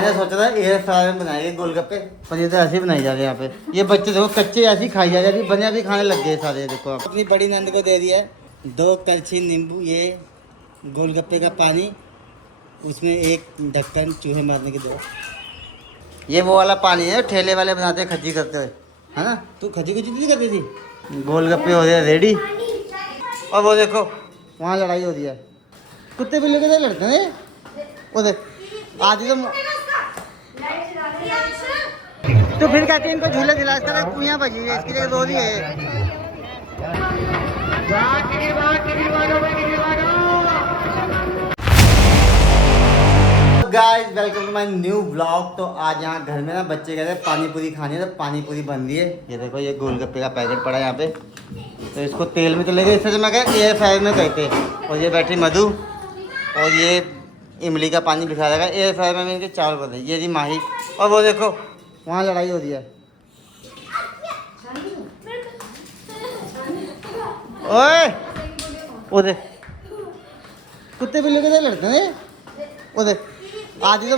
मैंने सोचा था एयर फ्रायर में बनाएंगे गोलगप्पे, पर ये तो ऐसे ही बनाई जा रहे हैं यहाँ पे। ये बच्चे देखो कच्चे ऐसे ही खाई जा रहे हैं, बने अभी खाने लग गए सारे। देखो आप अपनी बड़ी नंद को दे दिया है 2 कलछी नींबू, ये गोलगप्पे का पानी, उसमें एक ढक्कन चूहे मारने के दो। ये वो वाला पानी है ठेले वाले बनाते हैं खज्जी करते हुए, है ना? तू खज्जी खज्जी नहीं करती थी। गोलगप्पे हो रहे रेडी। और वो देखो वहाँ लड़ाई हो रही है, कुत्ते बिल्ली के लड़ते हैं वो देख। आधी तो फिर कहते हैं इनको झूले झुला कर कुइयाँ बजी है, इसकी जगह रो रही है। Guys welcome to my new vlog. तो आज यहाँ घर में ना बच्चे कहते हैं पानी पूरी खानी है, तो पानी पूरी बन रही है। ये देखो ये गोलगप्पे का पैकेट पड़ा है यहाँ पे, तो इसको तेल में चलेगा। इससे मैं कह एयर फ्रायर में कहते। और ये बैठी मधु, और ये इमली का पानी बिखा रहेगा एयर फ्रायर में इनके चावल बन रहे। ये जी माही, और वो देखो वहाँ लड़ाई हो रही है। ओए वो देख कुत्ते बिल्ली के लड़ते हैं वो देख। आज तो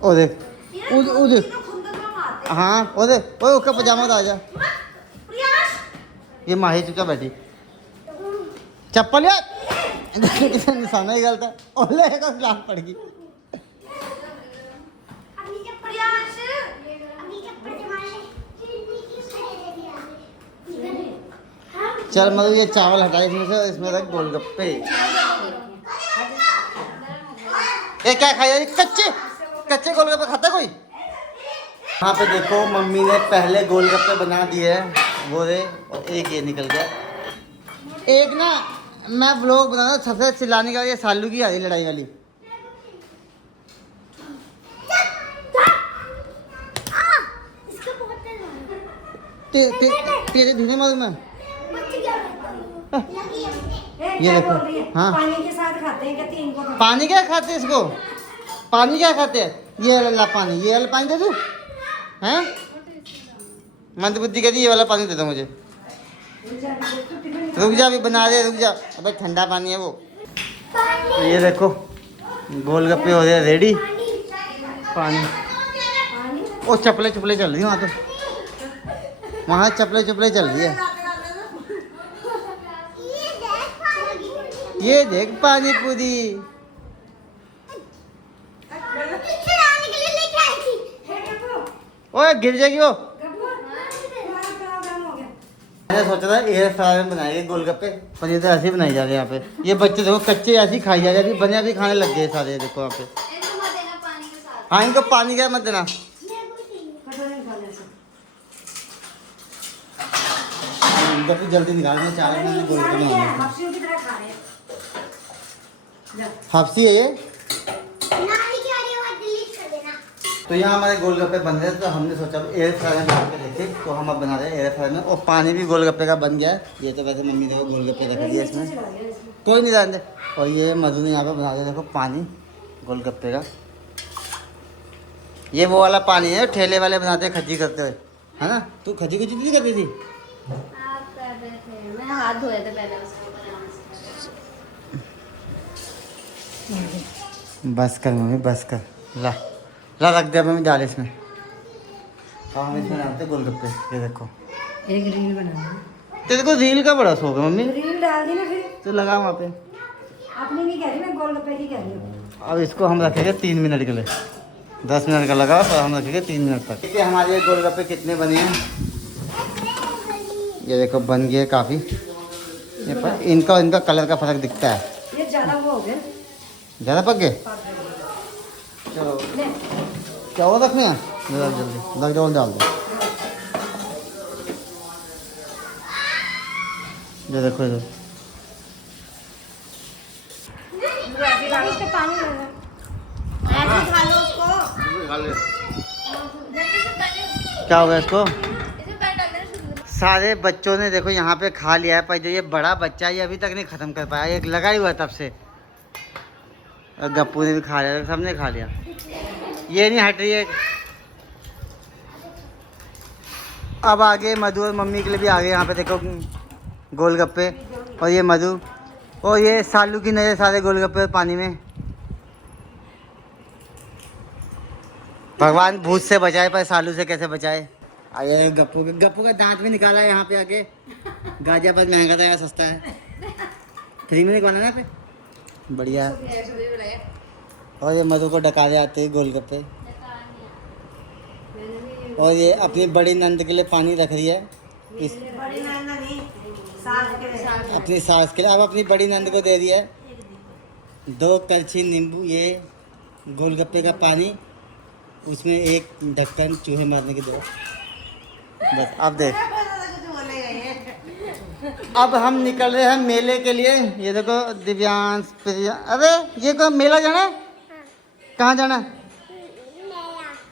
ओ देख ओ देख, हाँ वो देख ओए उसका पजामा आ जा। ये माही चुपचाप बैठी, चप्पल यार निशाना ही गलत है, ओले का खिलाफ पड़ गई। चल मतलब ये चावल हटा इसमें से, इसमें रख गोलगप्पे। ये क्या खाया? कच्चे कच्चे गोलगप्पे खाता कोई? यहाँ पे देखो मम्मी ने पहले गोलगप्पे बना दिए हैं वो रे, और एक ये निकल गया। एक ना मैं व्लॉग बना रहा, सबसे चिल्लाने का ये सालू की आ रही लड़ाई वाली। तेरे धीरे मालूम है। ये देखो हाँ पानी के साथ खाते हैं, कहती इनको पानी क्या खाते हैं इसको? पानी क्या खाते हैं? ये वाला पानी, ये वाला पानी दे दूँ हैं? मंदबुद्धि कहती ये वाला पानी दे दो मुझे। रुक जा अभी बना दे, रुक जा। अबे ठंडा पानी है वो। तो ये देखो गोलगप्पे हो रहे रेडी। पानी ओ चपले चपले चल रही है वहाँ, तो वहाँ चपले चपले चल रही है। ये देख पानी पूरी। ओए गिर जाएगी वो। मैंने सोचा था एयर फ्रायर में बनाएंगे गोलगप्पे, पर ये तो ऐसे ही बनाई जा रहे हैं यहाँ पे। ये बच्चे देखो कच्चे ऐसे ही खाई जा रहे हैं, बने अभी खाने लग गए सारे। देखो यहाँ पे हाँ इनको पानी का मत देना। गोलगप्पे जल्दी निकालने चावल में गोलगप्पे बनाएंगे। हाफसी है ये। तो यहाँ हमारे गोलगप्पे बन रहे हैं, तो हमने सोचा एयर फ्रायर में बना के देखे, तो हम अब बना रहे हैं एयर फ्रायर में। और पानी भी गोलगप्पे का बन गया है। ये तो वैसे मम्मी देखो गोलगप्पे रख दिया इसमें, कोई नहीं रहने। और ये मधु ने यहाँ पे बना दिया देखो पानी गोलगप्पे का। ये वो वाला पानी है ठेले वाले बनाते हैं खज्जी करते हुए, है ना? तू खज्जी खज्जी नहीं करती थी? मैंने हाथ धोए थे पहले उसको। बस कर मम्मी बस कर, ला ला रख दिया मम्मी डाल इसमें। और हम इसमें डालते गोलगप्पे। ये देखो एक रील बनाना। तेरे को रील का बड़ा शौक है मम्मी, रील डाल दी ना फिर। तो लगा वहाँ पे। अपनी नहीं कह रही, मैं गोलगप्पे की कह रही हूँ। अब इसको हम रखेंगे 3 मिनट के लिए, 10 मिनट का लगा तो हम रखेंगे 3 मिनट तक। देखिए हमारे गोलगप्पे कितने बने हैं। ये देखो बन गए काफ़ी। ये पर इनका कलर का फर्क दिखता है। ये ज़्यादा वो हो गया, ज़्यादा पक गए। चलो क्या वो रखने हैं, जल्दी लग जाओ डाल दो। ये देखो इधर पानी ऐसे खा लो उसको। क्या हो गया इसको? सारे बच्चों ने देखो यहाँ पे खा लिया है, पर जो ये बड़ा बच्चा है ये अभी तक नहीं ख़त्म कर पाया। एक लगा ही हुआ है तब से। और गप्पू ने भी खा लिया, सबने खा लिया। ये नहीं हट रही है। अब आगे मधु और मम्मी के लिए भी आगे यहाँ पे देखो गोलगप्पे। और ये मधु और ये सालू की नज़र सारे गोलगप्पे पानी में। भगवान भूत से बचाए पर सालू से कैसे बचाए। आया गप्पू का दांत भी निकाला है यहाँ पे आके। गाजियाबाद महंगा था, यहाँ सस्ता है। फ्री में निकाला ना यहाँ पे, बढ़िया। और ये मधु को डका दे आते गोलगप्पे। और ये अपनी बड़ी नंद के लिए पानी रख रही है, अपनी सास के लिए। अब अपनी बड़ी नंद को दे दिया है 2 कलछी नींबू, ये गोलगप्पे का पानी, उसमें एक ढक्कन चूहे मारने के दो। बस अब देख, अब हम निकल रहे हैं मेले के लिए। ये देखो दिव्यांश, प्रिया। अरे ये को मेला जाना है? कहाँ जाना है?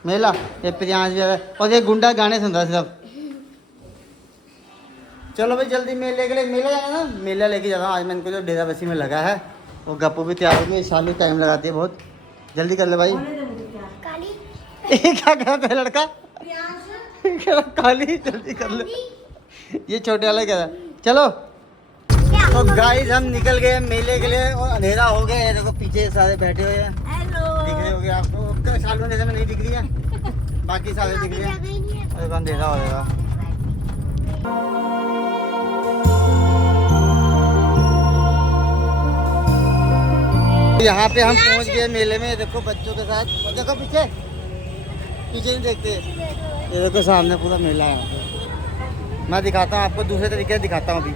मेला। ये प्रियांश भी आ रहा है और ये गुंडा गाने सुन रहा है सब। चलो भाई जल्दी मेले के लिए, मेला जाना ना, मेला लेके जा रहा हूँ आज मैं इनको। जो डेरा बसी में लगा है वो गप्पू भी तैयार होगी। शालू टाइम लगाती है बहुत, जल्दी कर ले भाई। क्या कह रहा है लड़का? काली, जल्दी कर ले। ये छोटे वाला कह रहा है चलो। तो गाइस हम निकल गए मेले के लिए और अंधेरा हो गया है। देखो पीछे सारे बैठे हुए हैं, दिख रहे होंगे आपको। शालू अंधेरे में नहीं दिख रही है, बाकी सारे दिख रहे हैं। और अंधेरा हो जाएगा। यहाँ पे हम पहुँच गए मेले में। देखो बच्चों के साथ, और देखो पीछे नहीं देखते। ये देखो सामने पूरा मेला है यहाँ पे। मैं दिखाता हूँ आपको, दूसरे तरीके से दिखाता हूँ अभी।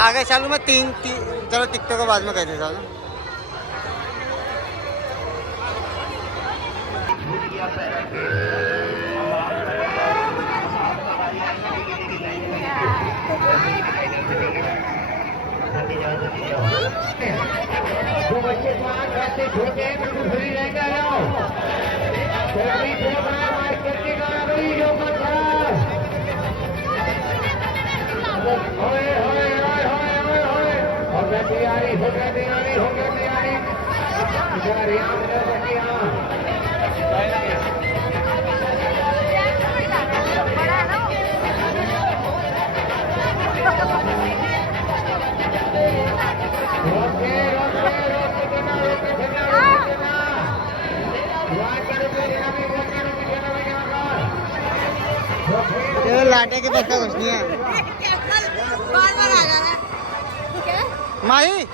आगे चालू मैं तीन चलो टिकटों को बाद में कह देता हूँ। जो बच्चे छोटे हैं बिल्कुल फ्री रहेंगे। तैयारी हो गया, तैयारी हो गया, तैयारी। ये लाटे के पत्ता कुछ नहीं है। बार-बार आ जाना है। माही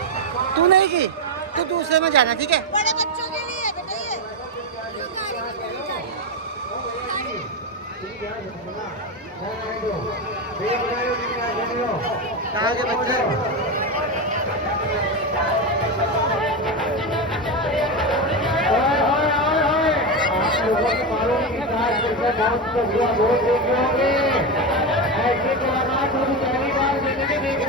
तू नहीं की, तू दूसरे में जाना, ठीक है? बड़े बच्चों के लिए बेटा ये। कहाँ के बच्चे? ऐसे कलाकार को पहली बार देखने के लिए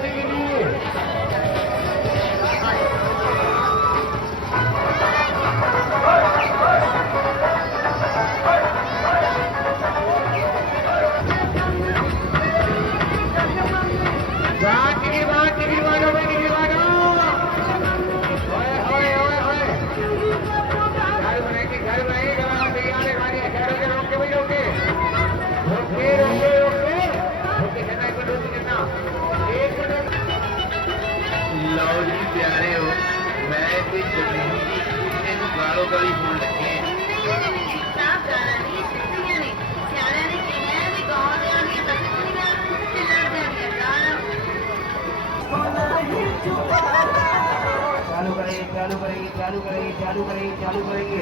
प्यारे हो, मैं कोई गालों गली बोल लगे चालू करेंगे, चालू करेंगे, चालू करेंगे, चालू करेंगे, चालू करेंगे।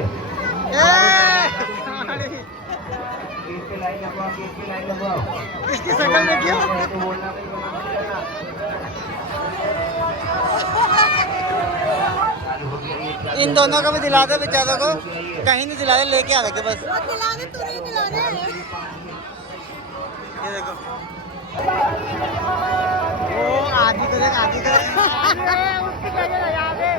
इसके लाइन लगवाओ, इसकी लाइन लगवाओ। इसकी शक्ल में क्यों? तो बोलना इन दोनों को भी दिला दे बेचारों को, कहीं नहीं दिला दे, लेके आ रखे बस। दिलाने तू नहीं दिलाने। ये देखो वो आदि को देख, आदि को उसकी जगह लगा दे।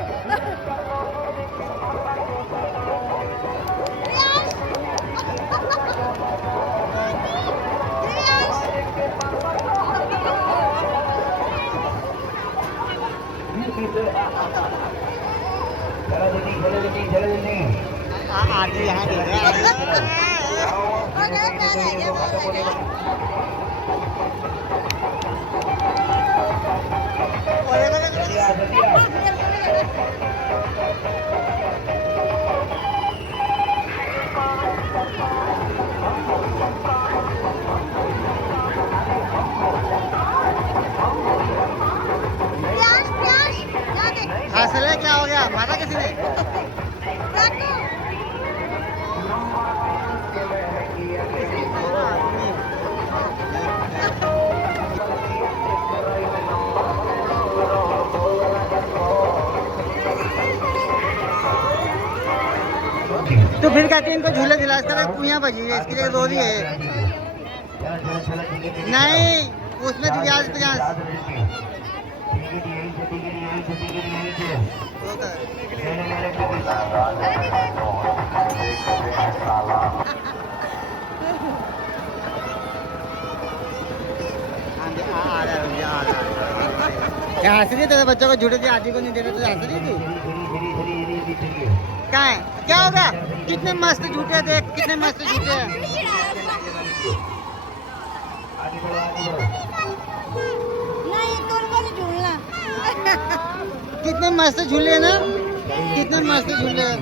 चलो जल्दी चलो जल्दी चलो जल्दी आरती यहाँ दे रहा और मेरा पैर रह गया पैर रह गया जल्दी आ जल्दी आ प्यास प्यास क्या देख हंसले क्या हो गया मारा किसी ने देखो तो फिर कहते हैं इनको झूले दिला इसका कुइयाँ बजी है इसकी जगह रो रही है नहीं उसमें तो ब्याज 50 हंस रही तेरे बच्चों को झूठे थे आदि को नहीं देना तो हंस रही थी क्या है क्या होगा कितने मस्त झूठे देख कितने मस्त झूठे हैं नहीं कौन कौन झूलना कितने मस्त झूले हैं ना कितने मस्त झूले हैं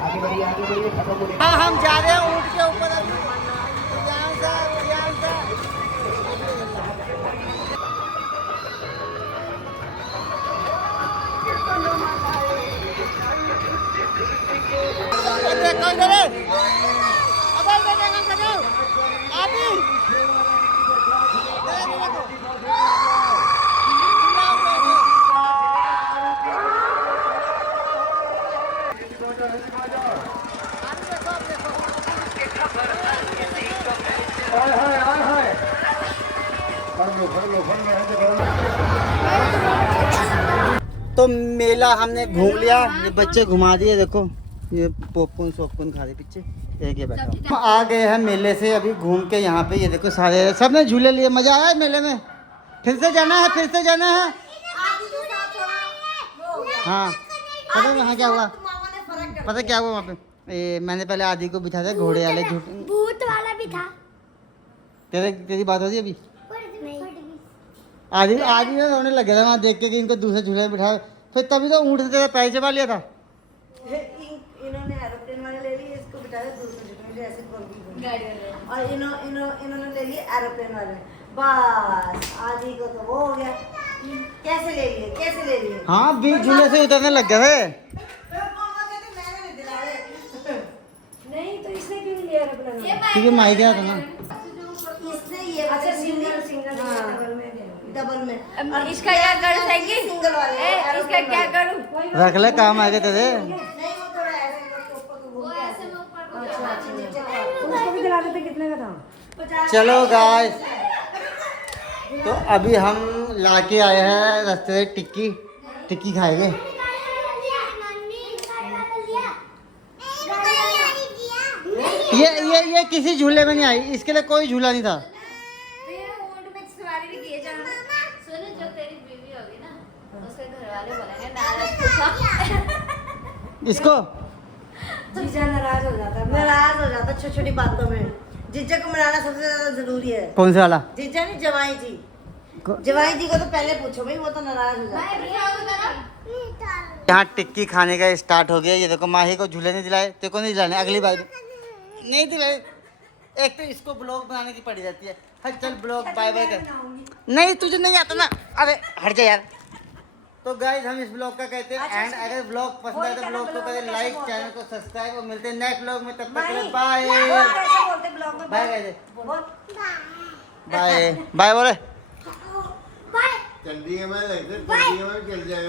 आगे बढ़िए खत्म हो हाँ हम जा रहे हैं ऊँट के ऊपर अभी ध्यान से ध्यान से देखो इधर अब इधर देखो अभी तो मेला हमने घूम लिया ये बच्चे घुमा दिए देखो ये पॉपकॉर्न शॉपकॉर्न खा रहे पीछे एक ये बैठा हम आ गए हैं मेले से अभी घूम के यहाँ पे ये देखो सारे सबने झूले लिए मजा आया है मेले में फिर से जाना है हाँ पता यहाँ क्या हुआ पता क्या हुआ वहाँ पे मैंने पहले आदि को बिठा दिया घोड़े वाले भूत वाला भी था तेरी बात हो रही अभी आदि आदि में रोने लगे था वहाँ देख के कि इनको दूसरे झूले में बिठाया फिर तभी तो ऊँट से तेरा पैर चबा लिया था इन्होंने एरोप्लेन वाले ले लिए इसको बिठाया दूसरे जगह में ऐसे गोल और इन्होंने ले लिए एरोप्लेन वाले बस आदि को तो वो हो गया कैसे ले लिए हाँ बीच झूले से उतरने लग गए थे नहीं तो इसने क्यों नहीं लिया एरोप्लेन क्योंकि माई गया था ना इसने ये अच्छा सिंगल डबल में अब इसका क्या करूं सही सिंगल वाले इसका क्या करूं रख ले काम आएगा तेरे नहीं वो थोड़ा ऐसे ऊपर को घूम के अच्छा उसको भी दिला देते कितने का था चलो गाइस तो अभी हम लाके आए हैं रास्ते से टिक्की खाएंगे ये किसी झूले में नहीं आई इसके लिए कोई झूला नहीं था इसको जीजा नाराज हो जाता छोटी छोटी बातों में जीजा को मनाना सबसे ज्यादा जरूरी है कौन सा वाला जीजा नहीं जवाई जी को तो पहले पूछो भाई वो तो नाराज हो जाता है यहाँ टिक्की खाने का स्टार्ट हो गया ये देखो माही को झूले नहीं दिलाए तेरे को नहीं दिलाने अगली बार नहीं दिलाए एक तो इसको ब्लॉग बनाने की पड़ी जाती है हर चल ब्लॉग बाय बाय कर नहीं तुझे नहीं आता ना अरे हट जा यार तो गाइस हम इस ब्लॉग का कहते हैं एंड अगर ब्लॉग पसंद आए तो ब्लॉग को करें लाइक चैनल को सब्सक्राइब और मिलते हैं नेक्स्ट ब्लॉग में तब तक बाय बाय बाय बाय बोले चंडीगढ़ में चल जाएगा